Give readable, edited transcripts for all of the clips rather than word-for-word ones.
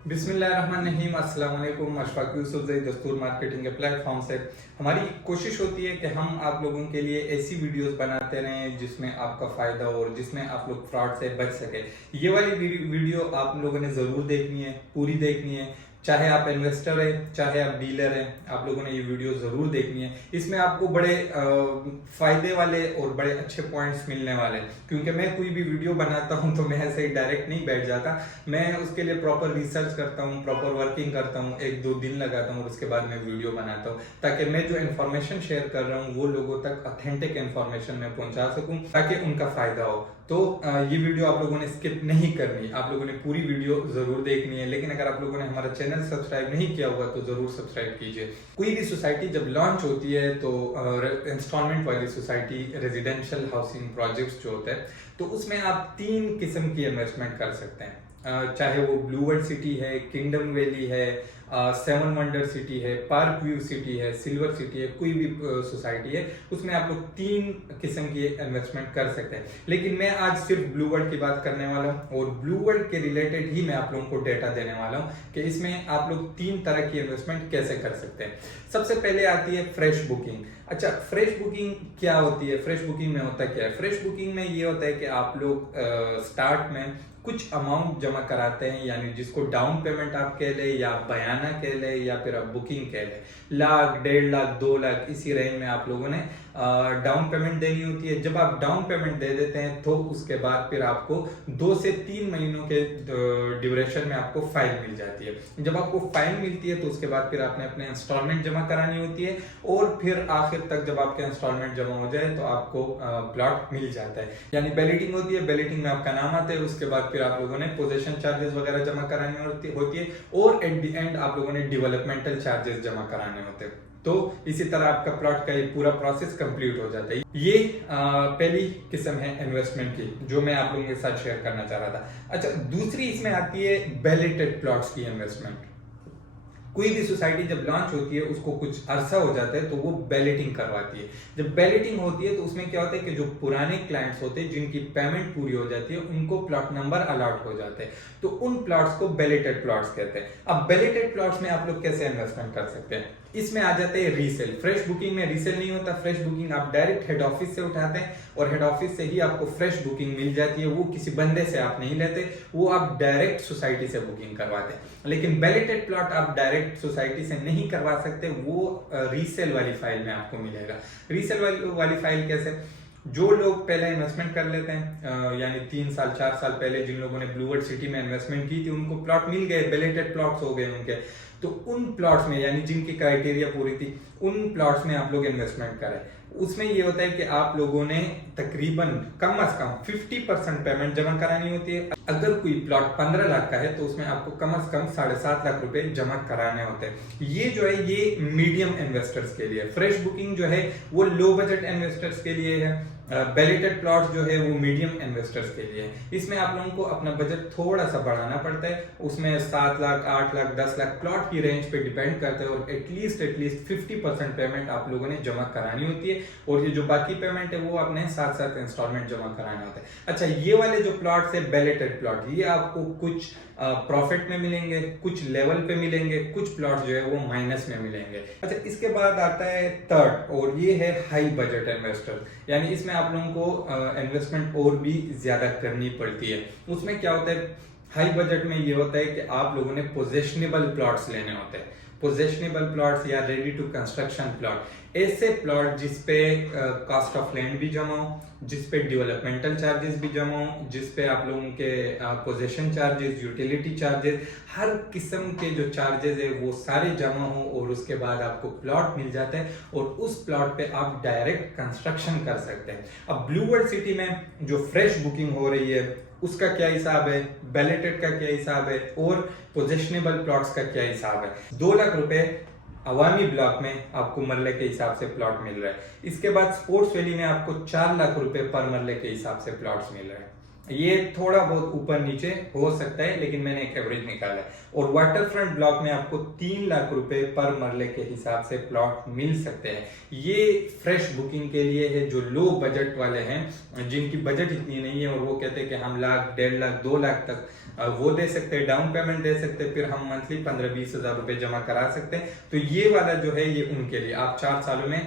बिस्मिल्लाहिर्रहमानिर्रहीम, अस्सलाम वालेकुम। अशफाक यूसुफ ज़ई दस्तूर मार्केटिंग के प्लेटफॉर्म से हमारी कोशिश होती है कि हम आप लोगों के लिए ऐसी वीडियोस बनाते रहें जिसमें आपका फ़ायदा हो और जिसमें आप लोग फ्रॉड से बच सके। ये वाली वीडियो आप लोगों ने ज़रूर देखनी है, पूरी देखनी है। चाहे आप इन्वेस्टर हैं, चाहे आप डीलर हैं, आप लोगों ने ये वीडियो ज़रूर देखनी है। इसमें आपको बड़े फ़ायदे वाले और बड़े अच्छे पॉइंट्स मिलने वाले हैं, क्योंकि मैं कोई भी वीडियो बनाता हूँ तो मैं ऐसे ही डायरेक्ट नहीं बैठ जाता। मैं उसके लिए प्रॉपर रिसर्च करता हूँ, प्रॉपर वर्किंग करता हूँ, 1-2 दिन लगाता हूँ और उसके बाद मैं वीडियो बनाता हूँ, ताकि मैं जो इन्फॉर्मेशन शेयर कर रहा हूँ वो लोगों तक ऑथेंटिक इन्फॉर्मेशन में पहुंचा सकूँ, ताकि उनका फ़ायदा हो। तो ये वीडियो आप लोगों ने स्किप नहीं करनी, आप लोगों ने पूरी वीडियो जरूर देखनी है। लेकिन अगर आप लोगों ने हमारा चैनल सब्सक्राइब नहीं किया हुआ तो जरूर सब्सक्राइब कीजिए। कोई भी सोसाइटी जब लॉन्च होती है तो इंस्टॉलमेंट वाली सोसाइटी, रेजिडेंशियल हाउसिंग प्रोजेक्ट्स जो होते हैं, तो उसमें आप 3 किस्म की इन्वेस्टमेंट कर सकते हैं। चाहे वो ब्लू वर्ल्ड सिटी है, किंगडम वैली है, 7 वंडर सिटी है, पार्क व्यू सिटी है, सिल्वर सिटी है, कोई भी सोसाइटी है, उसमें आप लोग 3 किस्म की इन्वेस्टमेंट कर सकते हैं। लेकिन मैं आज सिर्फ ब्लू वर्ल्ड की बात करने वाला हूँ और ब्लू वर्ल्ड के रिलेटेड ही मैं आप लोगों को डेटा देने वाला हूँ कि इसमें आप लोग 3 तरह की इन्वेस्टमेंट कैसे कर सकते हैं। सबसे पहले आती है फ्रेश बुकिंग। अच्छा, फ्रेश बुकिंग क्या होती है? फ्रेश बुकिंग में होता क्या है? फ्रेश बुकिंग में ये होता है कि आप लोग स्टार्ट में कुछ अमाउंट जमा कराते हैं, यानी जिसको डाउन पेमेंट आप कह ले या बयाना कह ले या फिर आप बुकिंग कह ले, 1,00,000, 1,50,000, 2,00,000 इसी रेंज में आप लोगों ने डाउन पेमेंट देनी होती है। जब आप डाउन पेमेंट दे देते हैं तो उसके बाद फिर आपको 2 से 3 महीनों के ड्यूरेशन में आपको फाइल मिल जाती है। जब आपको फाइल मिलती है तो उसके बाद फिर आपने अपने इंस्टॉलमेंट जमा करानी होती है और फिर आखिर तक जब आपके इंस्टॉलमेंट जमा हो जाए तो आपको प्लॉट मिल जाता है। यानी बैलेटिंग होती है, बैलेटिंग में आपका नाम आता है, उसके बाद फिर आप लोगों ने पोजेशन चार्जेस वगैरह जमा करानी होती है और एट द एंड आप लोगों ने डेवलपमेंटल चार्जेस जमा कराने होते हैं। तो इसी तरह आपका प्लॉट का ये पूरा प्रोसेस कंप्लीट हो जाता है। ये पहली किस्म है इन्वेस्टमेंट की, जो मैं आप लोगों के साथ शेयर करना चाह रहा था। अच्छा, दूसरी इसमें आती है बैलेटेड प्लॉट्स की इन्वेस्टमेंट। कोई भी सोसाइटी जब लॉन्च होती है उसको कुछ अरसा हो जाता है तो वो बैलेटिंग करवाती है। जब बैलेटिंग होती है तो उसमें क्या होता है कि जो पुराने क्लाइंट्स होते हैं जिनकी पेमेंट पूरी हो जाती है उनको प्लॉट नंबर अलॉट हो जाते हैं, तो उन प्लॉट्स को बैलेटेड प्लॉट्स कहते हैं। अब बैलेटेड प्लॉट्स में आप लोग कैसे इन्वेस्टमेंट कर सकते हैं? इसमें आ जाते हैं रीसेल। फ्रेश बुकिंग में रीसेल नहीं होता। फ्रेश बुकिंग आप डायरेक्ट हेड ऑफिस से उठाते हैं और हेड ऑफिस से ही आपको फ्रेश बुकिंग मिल जाती है। वो किसी बंदे से आप नहीं लेते, वो आप डायरेक्ट सोसाइटी से बुकिंग करवाते हैं। लेकिन बैलेटेड प्लॉट आप डायरेक्ट सोसाइटी से नहीं करवा सकते, वो रीसेल वाली फाइल में आपको मिलेगा। रीसेल वाली फाइल कैसे? जो लोग पहले इन्वेस्टमेंट कर लेते हैं, यानी 3 साल 4 साल पहले जिन लोगों ने ब्लू वर्ल्ड सिटी में इन्वेस्टमेंट की थी उनको प्लॉट मिल गए, बैलेटेड प्लॉट्स हो गए उनके, तो उन प्लॉट्स में, यानी जिनकी क्राइटेरिया पूरी थी, उन प्लॉट्स में आप लोग इन्वेस्टमेंट करें। उसमें ये होता है कि आप लोगों ने तकरीबन कम से कम 50% पेमेंट जमा करानी होती है। अगर कोई प्लॉट 15 लाख का है तो उसमें आपको कम से कम 7.5 लाख रुपए जमा कराने होते हैं। ये जो है ये मीडियम इन्वेस्टर्स के लिए। फ्रेश बुकिंग जो है वो लो बजट इन्वेस्टर्स के लिए है। बैलेटेड प्लॉट जो है वो मीडियम इन्वेस्टर्स के लिए है। इसमें आप लोगों को अपना बजट थोड़ा सा बढ़ाना पड़ता है। उसमें 7 लाख, 8 लाख, 10 लाख प्लॉट की रेंज पे डिपेंड करता है और एटलीस्ट 50% पेमेंट आप लोगों ने जमा करानी होती है और ये जो बाकी पेमेंट है वो अपने साथ साथ इंस्टॉलमेंट जमा कराना होता है। अच्छा, ये वाले जो प्लॉट्स है बैलेटेड प्लॉट, ये आपको कुछ प्रॉफिट में मिलेंगे, कुछ लेवल पे मिलेंगे, कुछ प्लॉट जो है वो माइनस में मिलेंगे। अच्छा, इसके बाद आता है थर्ड, और ये है हाई बजट इन्वेस्टर। यानी इसमें आप लोगों को इन्वेस्टमेंट और भी ज्यादा करनी पड़ती है। उसमें क्या होता है, हाई बजट में ये होता है कि आप लोगों ने पोजेशनेबल प्लॉट्स लेने होते हैं। पोजेशनेबल प्लॉट्स या रेडी टू कंस्ट्रक्शन प्लॉट, ऐसे प्लॉट जिसपे कॉस्ट ऑफ लैंड भी जमा हो, जिसपे डेवलपमेंटल चार्जेस भी जमा हो, जिसपे आप लोगों के पोजेशन चार्जेस, यूटिलिटी चार्जेस, हर किस्म के जो चार्जेस है वो सारे जमा हो और उसके बाद आपको प्लॉट मिल जाता है और उस प्लॉट पे आप डायरेक्ट कंस्ट्रक्शन कर सकते हैं। अब ब्लू वर्ल्ड सिटी में जो फ्रेश बुकिंग हो रही है उसका क्या हिसाब है, बैलेटेड का क्या हिसाब है और पोजेशनेबल प्लॉट्स का क्या हिसाब है? 2 लाख रुपए अवामी ब्लॉक में आपको मरले के हिसाब से प्लॉट मिल रहा है। इसके बाद स्पोर्ट्स वैली में आपको 4 लाख रुपए पर मरले के हिसाब से प्लॉट्स मिल रहे हैं। ये थोड़ा बहुत ऊपर नीचे हो सकता है लेकिन मैंने एक एवरेज निकाला है। और वाटर फ्रंट ब्लॉक में आपको 3 लाख रुपए पर मरले के हिसाब से प्लॉट मिल सकते हैं। ये फ्रेश बुकिंग के लिए है जो लो बजट वाले हैं, जिनकी बजट इतनी नहीं है और वो कहते हैं कि हम 1,00,000, 1.5 लाख, 2 लाख तक वो दे सकते हैं, डाउन पेमेंट दे सकते हैं, फिर हम मंथली 15-20 हजार रुपए जमा करा सकते हैं। तो ये वाला जो है ये उनके लिए, आप 4 सालों में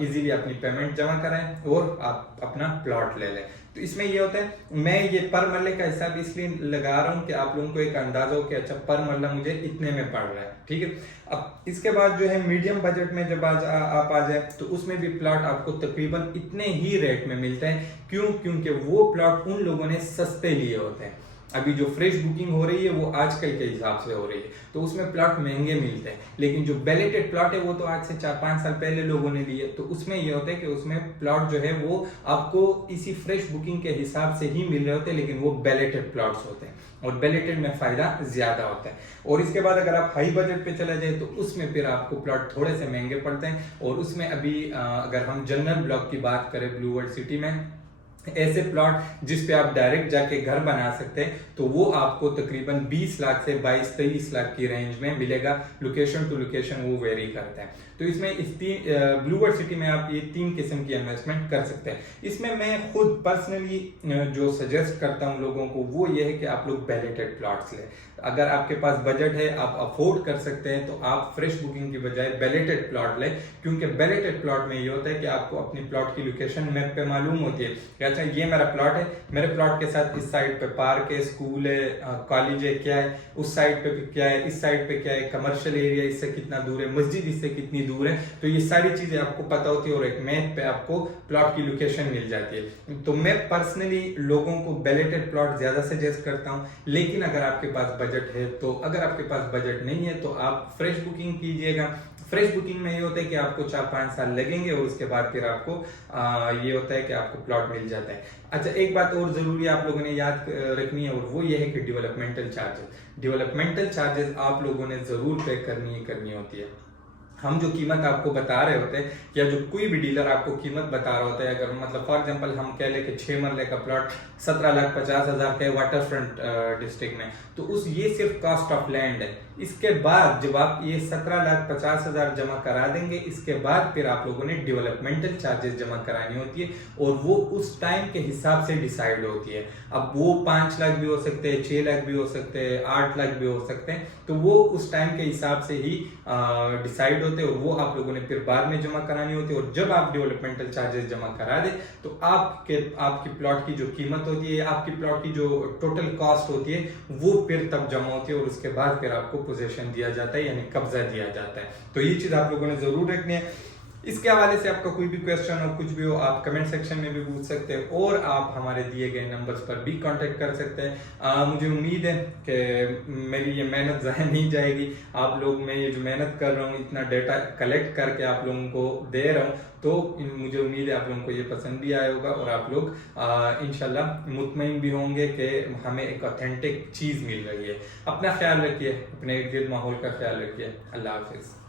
इजीली अपनी पेमेंट जमा कराएं और आप अपना प्लॉट ले लें। तो इसमें ये होता है, मैं ये पर मरले का हिसाब इसलिए लगा रहा हूँ कि आप लोगों को एक अंदाजा हो कि अच्छा पर मरला मुझे इतने में पड़ रहा है, ठीक है। अब इसके बाद जो है मीडियम बजट में जब आप आ जाए तो उसमें भी प्लॉट आपको तकरीबन इतने ही रेट में मिलते हैं। क्यों? क्योंकि वो प्लॉट उन लोगों ने सस्ते लिए होते हैं। अभी जो फ्रेश बुकिंग हो रही है वो आजकल के हिसाब से हो रही है, तो उसमें प्लॉट महंगे मिलते हैं। लेकिन जो बैलेटेड प्लॉट है वो तो आज से 4-5 साल पहले लोगों ने लिए, तो उसमें ये होता है कि उसमें प्लॉट जो है वो आपको इसी फ्रेश बुकिंग के हिसाब से ही मिल रहे होते हैं, लेकिन वो बैलेटेड प्लॉट्स होते हैं और बैलेटेड में फायदा ज्यादा होता है। और इसके बाद अगर आप हाई बजट पे चले जाए तो उसमें फिर आपको प्लॉट थोड़े से महंगे पड़ते हैं। और उसमें अभी अगर हम जनरल ब्लॉक की बात करें ब्लू वर्ल्ड सिटी में, ऐसे प्लॉट जिस पे आप डायरेक्ट जाके घर बना सकते हैं, तो वो आपको तकरीबन 20 लाख से 22-23 लाख की रेंज में मिलेगा। लोकेशन टू लोकेशन वो वेरी करता है। तो इसमें इस ब्लू वर्ल्ड सिटी में आप ये 3 किस्म की इन्वेस्टमेंट कर सकते हैं। इसमें मैं खुद पर्सनली जो सजेस्ट करता हूं लोगों को वो ये है कि आप लोग बैलेटेड प्लॉट्स लें। अगर आपके पास बजट है, आप अफोर्ड कर सकते हैं, तो आप फ्रेश बुकिंग की बजाय बैलेटेड प्लॉट लें। क्योंकि बैलेटेड प्लॉट में ये होता है कि आपको अपनी प्लॉट की लोकेशन मैप पे मालूम होती है कि अच्छा ये मेरा प्लॉट है, मेरे प्लॉट के साथ इस साइड पे पार्क है, स्कूल है, कॉलेज है, क्या है, उस साइड पे क्या है, इस साइड पे क्या है, कमर्शियल एरिया इससे कितना दूर है, मस्जिद इससे कितनी दूर है। तो ये सारी चीजें आपको पता होती है और एक मैप पे आपको प्लॉट की लोकेशन मिल जाती है। तो मैं पर्सनली लोगों को बैलेटेड प्लॉट ज्यादा सजेस्ट करता हूँ। लेकिन अगर आपके पास बजट है, तो अगर आपके पास बजट नहीं है तो आप फ्रेश बुकिंग कीजिएगा। फ्रेश बुकिंग में ये होता है कि आपको 4-5 साल लगेंगे और उसके बाद फिर आपको ये होता है कि आपको प्लॉट मिल जाता है। अच्छा, एक बात और जरूरी आप लोगों ने याद रखनी है और वो ये है कि डेवलपमेंटल चार्जेस आप लोगों ने जरूर पे करनी होती है। हम जो कीमत आपको बता रहे होते हैं या जो कोई भी डीलर आपको कीमत बता रहा होता है, अगर मतलब फॉर एग्जांपल हम कह ले कि 6 मरले का प्लॉट 17,50,000 का वाटर फ्रंट डिस्ट्रिक्ट में, तो उस ये सिर्फ कॉस्ट ऑफ लैंड है। इसके बाद जब आप ये 17,50,000 जमा करा देंगे, इसके बाद फिर आप लोगों ने डेवलपमेंटल चार्जेस जमा करानी होती है और वो उस टाइम के हिसाब से डिसाइड होती है। अब वो 5 लाख भी हो सकते हैं, 6 लाख भी हो सकते हैं, 8 लाख भी हो सकते हैं, तो वो उस टाइम के हिसाब से ही डिसाइड होते हैं और वो आप लोगों ने फिर बाद में जमा करानी होती है। और जब आप डेवलपमेंटल चार्जेस जमा करा दे तो आपकी प्लॉट की जो कीमत होती है, आपकी प्लॉट की जो टोटल कॉस्ट होती है, वो फिर तब जमा होती है और उसके बाद फिर आपको पोजीशन दिया जाता है, यानी कब्जा दिया जाता है। तो ये चीज आप लोगों ने जरूर रखनी है। इसके हवाले से आपका कोई भी क्वेश्चन हो, कुछ भी हो, आप कमेंट सेक्शन में भी पूछ सकते हैं और आप हमारे दिए गए नंबर्स पर भी कांटेक्ट कर सकते हैं। मुझे उम्मीद है कि मेरी ये मेहनत ज़ाया नहीं जाएगी। आप लोग, मैं ये जो मेहनत कर रहा हूँ, इतना डेटा कलेक्ट करके आप लोगों को दे रहा हूँ, तो मुझे उम्मीद है आप लोगों को ये पसंद भी आया होगा और आप लोग इंशाल्लाह मुतमईन भी होंगे कि हमें एक ऑथेंटिक चीज़ मिल रही है। अपना ख्याल रखिए, अपने इर्द गिर्द माहौल का ख्याल रखिए। अल्लाह हाफिज़।